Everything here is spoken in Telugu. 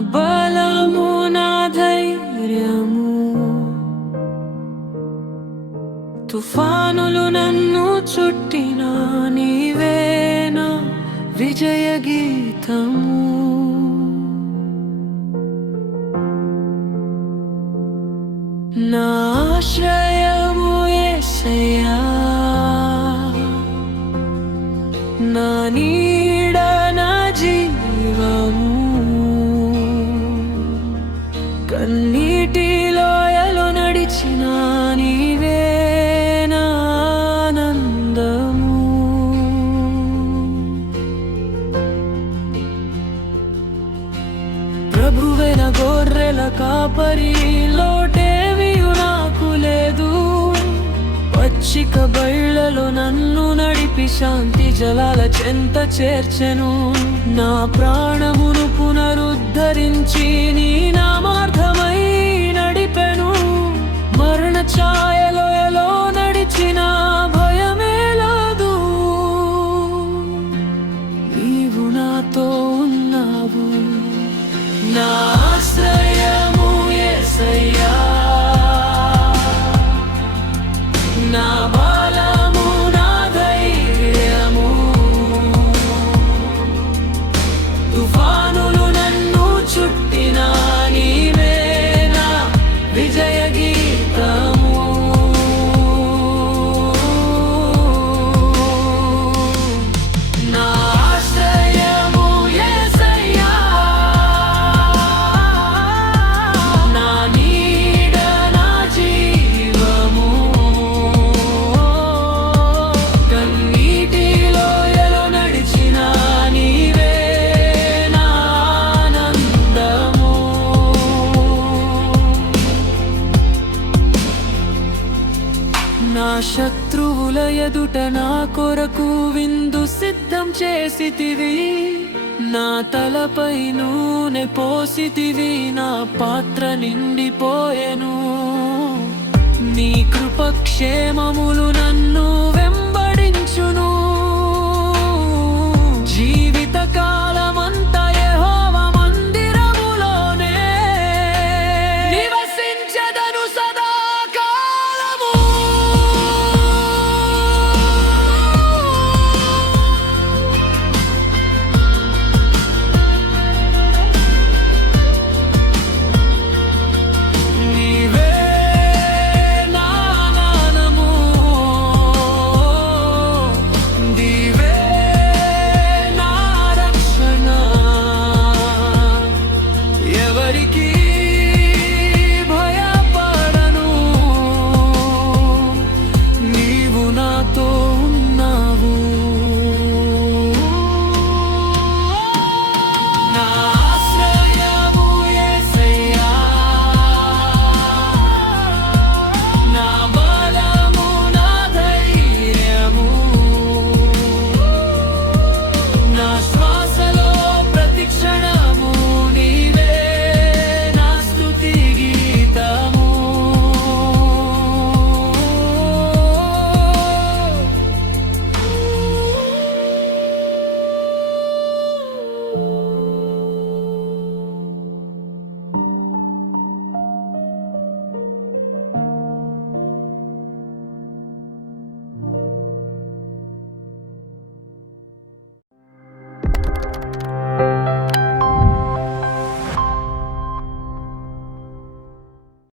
బలము నా ధైర్యము. తుఫానులు నన్ను చుట్టిన నీవేనా విజయ గీతము నా కన్నీటిలోయలు నడిచిన నీవే నా ప్రభువెన గొర్రెల కాపరి పచ్చిక బయళ్ళలో నన్ను నడిపి శాంతి జలాల చెంత చేర్చెను. నా ప్రాణమును పునరుద్ధరించి నీ నామార్థమై నడిపెను. తుఫానులు నన్ను చుట్టిన నా శత్రువుల ఎదుట నా కొరకు విందు సిద్ధం చేసితివి. నా తలపై నూనె పోసితివి నా పాత్ర నిండిపోయెను. నీ కృపక్షేమములు